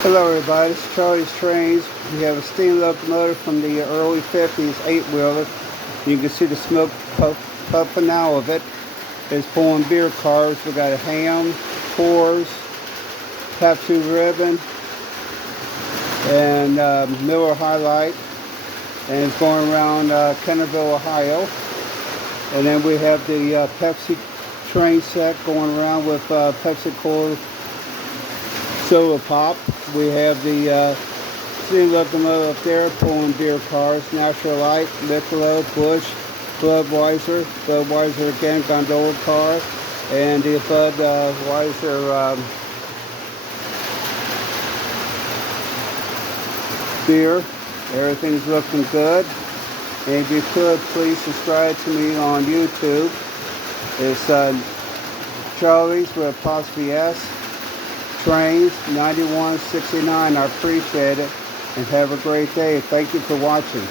Hello everybody, it's Charlie's Trains. We have a steam locomotive from the early 50s, 8-wheeler. You can see the smoke puffing out of it. It's pulling beer cars. We got a ham, Coors, Pepsi ribbon, and Miller High Light. And it's going around Kennerville, Ohio. And then we have the Pepsi train set going around with Pepsi Cola Soda Pop. We have the steam locomotive up there pulling beer cars, Natural Light, Michelob, Busch, Budweiser again, gondola car, and the Budweiser beer. Everything's looking good. And if you could, please subscribe to me on YouTube. It's Charlie's with apostrophe S. Trains 9169. I appreciate it, and have a great day. Thank you for watching.